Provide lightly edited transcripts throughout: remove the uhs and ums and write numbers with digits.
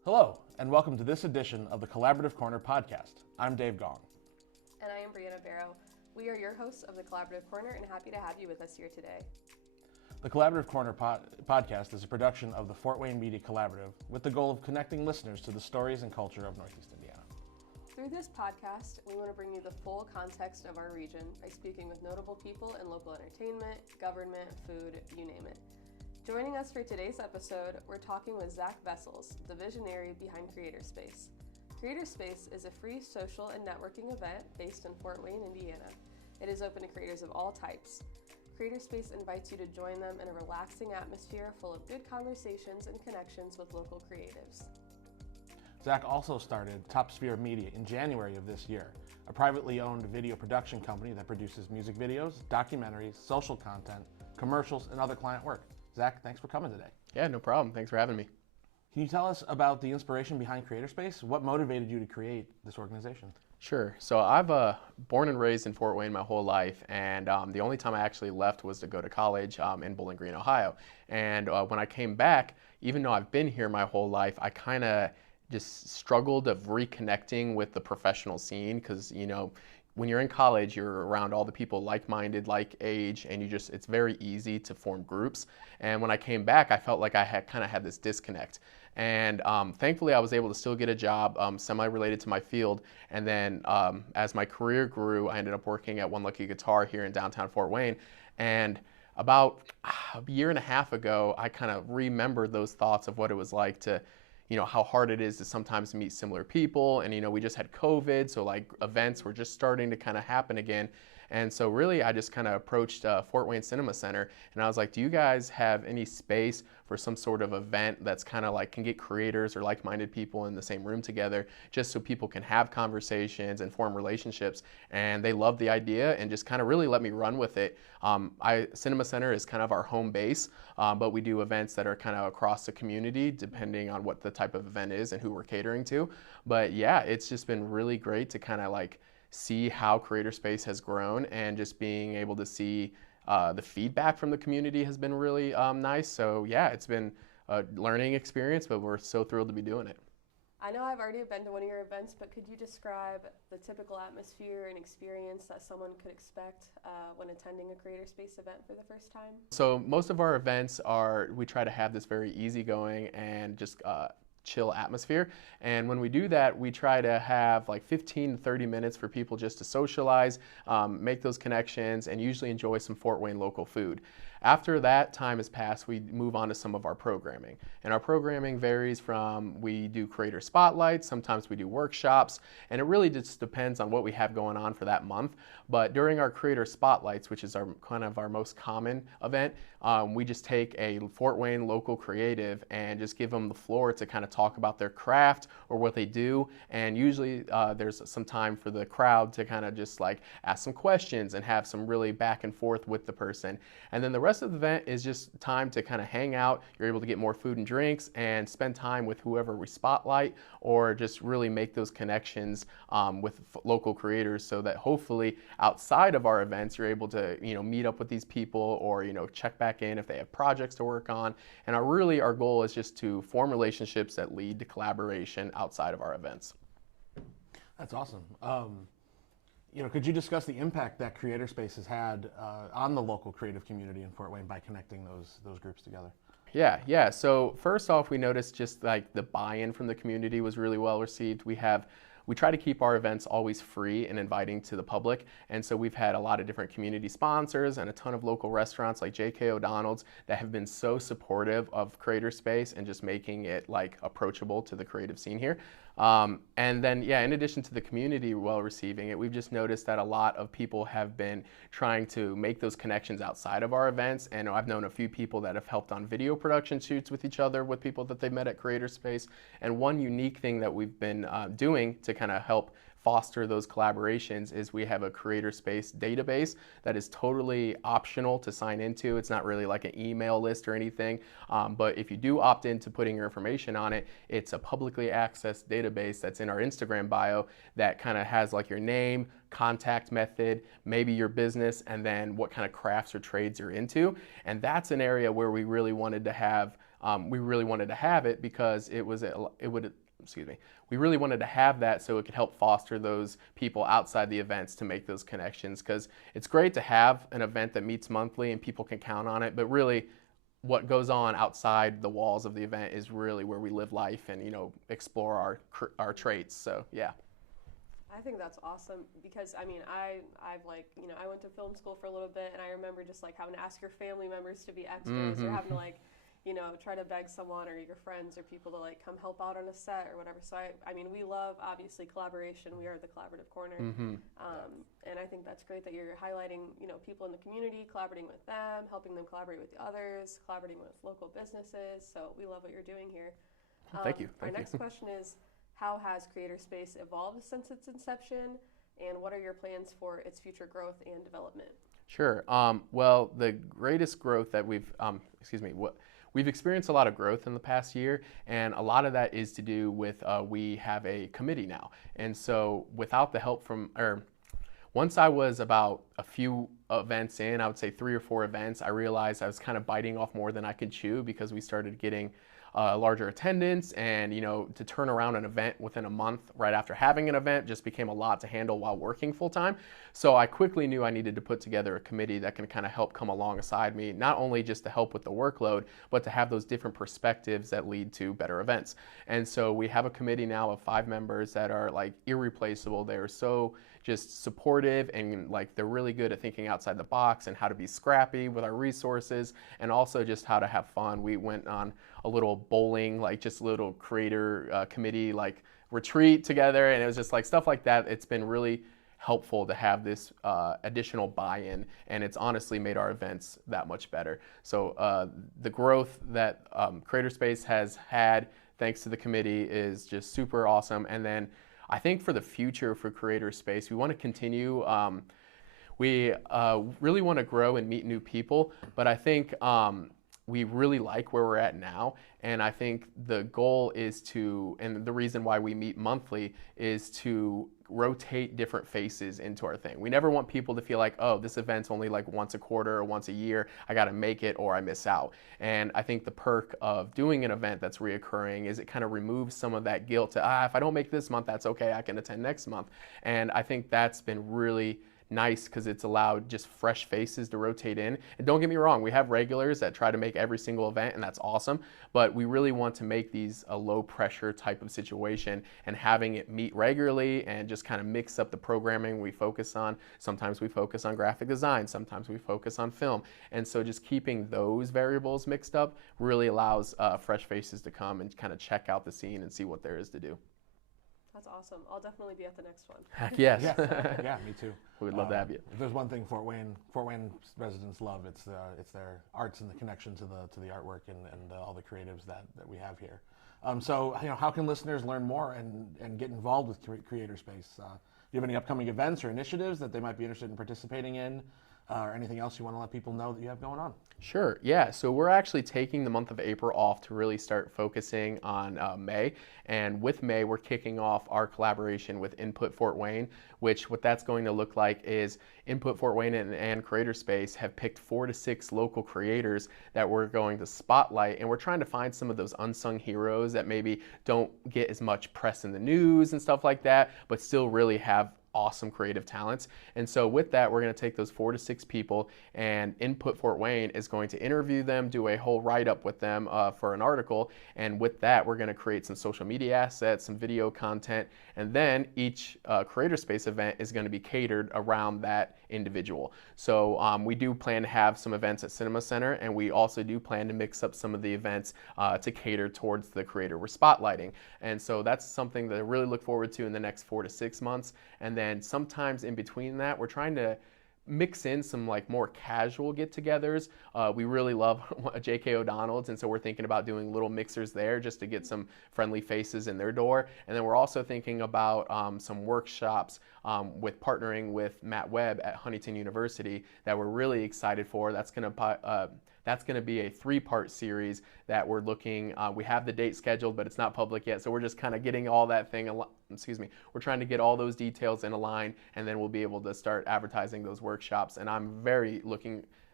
Hello, and welcome to this edition of the Collaborative Corner podcast. I'm Dave Gong. And I am Brianna Barrow. We are your hosts of the Collaborative Corner and happy to have you with us here today. The Collaborative Corner podcast is a production of the Fort Wayne Media Collaborative with the goal of connecting listeners to the stories and culture of Northeast Indiana. Through this podcast, we want to bring you the full context of our region by speaking with notable people in local entertainment, government, food, you name it. Joining us for today's episode, we're talking with Zach Vessels, the visionary behind Creatorspace. Creatorspace is a free social and networking event based in Fort Wayne, Indiana. It is open to creators of all types. Creatorspace invites you to join them in a relaxing atmosphere full of good conversations and connections with local creatives. Zach also started Top Sphere Media in January of this year, a privately owned video production company that produces music videos, documentaries, social content, commercials, and other client work. Zach, thanks for coming today. Yeah, no problem. Thanks for having me. Can you tell us about the inspiration behind Creatorspace? What motivated you to create this organization? Sure. So I've born and raised in Fort Wayne my whole life, and the only time I actually left was to go to college in Bowling Green, Ohio. And when I came back, even though I've been here my whole life, I kind of just struggled of reconnecting with the professional scene because, you know, when you're in college, you're around all the people like-minded, like age, and it's very easy to form groups. And when I came back, I felt like I had this disconnect. And thankfully, I was able to still get a job semi-related to my field. And then as my career grew, I ended up working at One Lucky Guitar here in downtown Fort Wayne. And about a year and a half ago, I kind of remembered those thoughts of what it was like to, you know, how hard it is to sometimes meet similar people. And, you know, we just had COVID, so like events were just starting to kind of happen again. And so really I just kind of approached Fort Wayne Cinema Center and I was like, do you guys have any space for some sort of event that's kind of like can get creators or like-minded people in the same room together just so people can have conversations and form relationships? And they loved the idea and just kind of really let me run with it. Cinema Center is kind of our home base, but we do events that are kind of across the community depending on what the type of event is and who we're catering to. But yeah, it's just been really great to kind of like see how Creatorspace has grown, and just being able to see the feedback from the community has been really nice. So yeah, it's been a learning experience, but we're so thrilled to be doing it. I know I've already been to one of your events, but could you describe the typical atmosphere and experience that someone could expect when attending a Creatorspace event for the first time? So most of our events we try to have this very easygoing and just chill atmosphere. And when we do that, we try to have like 15 to 30 minutes for people just to socialize, make those connections, and usually enjoy some Fort Wayne local food. After that time has passed, we move on to some of our programming. And our programming varies from, we do creator spotlights, sometimes we do workshops, and it really just depends on what we have going on for that month. But during our creator spotlights, which is our most common event, we just take a Fort Wayne local creative and just give them the floor to kind of talk about their craft or what they do. And usually there's some time for the crowd to kind of just like ask some questions and have some really back and forth with the person. And then the rest of the event is just time to kind of hang out. You're able to get more food and drinks and spend time with whoever we spotlight, or just really make those connections with local creators, so that hopefully outside of our events you're able to, you know, meet up with these people, or, you know, check back in if they have projects to work on. And our goal is just to form relationships that lead to collaboration outside of our events. That's awesome. You know, could you discuss the impact that Creatorspace has had on the local creative community in Fort Wayne by connecting those groups together? Yeah. So first off, we noticed just like the buy-in from the community was really well received. We try to keep our events always free and inviting to the public. And so we've had a lot of different community sponsors and a ton of local restaurants like J.K. O'Donnell's that have been so supportive of Creatorspace and just making it like approachable to the creative scene here. And then, yeah, in addition to the community well receiving it, we've just noticed that a lot of people have been trying to make those connections outside of our events. And I've known a few people that have helped on video production shoots with each other, with people that they met at Creatorspace. And one unique thing that we've been doing to kind of help foster those collaborations is we have a Creatorspace database that is totally optional to sign into. It's not really like an email list or anything, but if you do opt into putting your information on it, it's a publicly accessed database that's in our Instagram bio that kind of has like your name, contact method, maybe your business, and then what kind of crafts or trades you're into. And that's an area where we really wanted to have we really wanted to have it because we really wanted to have that so it could help foster those people outside the events to make those connections, because it's great to have an event that meets monthly and people can count on it, but really what goes on outside the walls of the event is really where we live life and, explore our traits. So yeah. I think that's awesome because I mean I've like, I went to film school for a little bit, and I remember just like having to ask your family members to be extras, or having to like, try to beg someone or your friends or people to like come help out on a set or whatever. So I mean we love obviously collaboration. We are the collaborative corner, and I think that's great that you're highlighting people in the community, collaborating with them, helping them collaborate with the others, collaborating with local businesses. So we love what you're doing here. Thank you. Our next question is, how has Creatorspace evolved since its inception, and what are your plans for its future growth and development? Sure. Well, the greatest growth that we've experienced a lot of growth in the past year, and a lot of that is to do with we have a committee now. And so without the help once I was about a few events in, I would say 3 or 4 events, I realized I was kind of biting off more than I could chew, because we started getting larger attendance, and to turn around an event within a month right after having an event just became a lot to handle while working full time. So I quickly knew I needed to put together a committee that can kind of help come alongside me, not only just to help with the workload, but to have those different perspectives that lead to better events. And so we have a committee now of 5 members that are like irreplaceable. They are so just supportive, and like they're really good at thinking outside the box and how to be scrappy with our resources, and also just how to have fun. We went on a little bowling, like just a little creator committee like retreat together, and it was just like stuff like that. It's been really helpful to have this additional buy-in, and it's honestly made our events that much better. So the growth that Creatorspace has had thanks to the committee is just super awesome. And then I think for the future for Creatorspace, we want to continue. We really want to grow and meet new people, but I think we really like where we're at now. And I think the goal is and the reason why we meet monthly is to rotate different faces into our thing. We never want people to feel like, oh, this event's only like once a quarter or once a year, I got to make it or I miss out. And I think the perk of doing an event that's reoccurring is it kind of removes some of that guilt to, if I don't make this month, that's okay, I can attend next month. And I think that's been really nice, because it's allowed just fresh faces to rotate in. And don't get me wrong, we have regulars that try to make every single event, and that's awesome, but we really want to make these a low pressure type of situation, and having it meet regularly and just kind of mix up the programming we focus on. Sometimes we focus on graphic design, sometimes we focus on film, and so just keeping those variables mixed up really allows fresh faces to come and kind of check out the scene and see what there is to do. That's awesome. I'll definitely be at the next one. Heck yes. Yeah, me too. We would love to have you. If there's one thing Fort Wayne residents love, it's their arts and the connection to the artwork and all the creatives that we have here. So how can listeners learn more and get involved with Creatorspace? Do you have any upcoming events or initiatives that they might be interested in participating in? Or anything else you want to let people know that you have going on? Sure, yeah. So we're actually taking the month of April off to really start focusing on May. And with May, we're kicking off our collaboration with Input Fort Wayne, what that's going to look like is Input Fort Wayne and Creatorspace have picked 4 to 6 local creators that we're going to spotlight. And we're trying to find some of those unsung heroes that maybe don't get as much press in the news and stuff like that, but still really have awesome creative talents. And so with that, we're going to take those 4 to 6 people, and Input Fort Wayne is going to interview them, do a whole write-up with them for an article. And with that, we're going to create some social media assets, some video content, and then each Creatorspace event is going to be catered around that individual. So we do plan to have some events at Cinema Center, and we also do plan to mix up some of the events to cater towards the creator we're spotlighting. And so that's something that I really look forward to in the next 4 to 6 months. And then sometimes in between that, we're trying to mix in some like more casual get-togethers. We really love J.K. O'Donnell's, and so we're thinking about doing little mixers there just to get some friendly faces in their door. And then we're also thinking about some workshops with partnering with Matt Webb at Huntington University that we're really excited for. That's going to be a 3-part series that we're looking. We have the date scheduled, but it's not public yet, so we're just kind of getting all that thing. We're trying to get all those details in a line, and then we'll be able to start advertising those workshops. And I'm very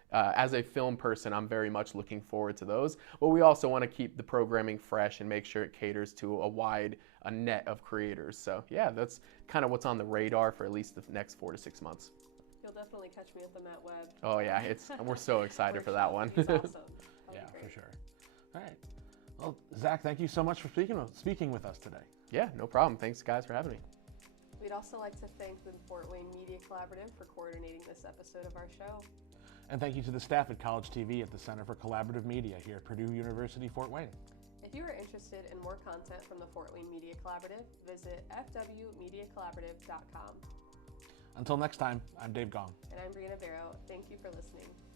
as a film person, I'm very much looking forward to those. But we also want to keep the programming fresh and make sure it caters to a net of creators. So yeah, that's kind of what's on the radar for at least the next 4 to 6 months. You'll definitely catch me at the Met Web. Oh yeah, we're so excited for that one. It's awesome. Yeah, for sure. All right. Well, Zach, thank you so much for speaking with us today. Yeah, no problem. Thanks guys for having me. We'd also like to thank the Fort Wayne Media Collaborative for coordinating this episode of our show. And thank you to the staff at College TV at the Center for Collaborative Media here at Purdue University, Fort Wayne. If you are interested in more content from the Fort Wayne Media Collaborative, visit fwmediacollaborative.com. Until next time, I'm Dave Gong. And I'm Brianna Barrow. Thank you for listening.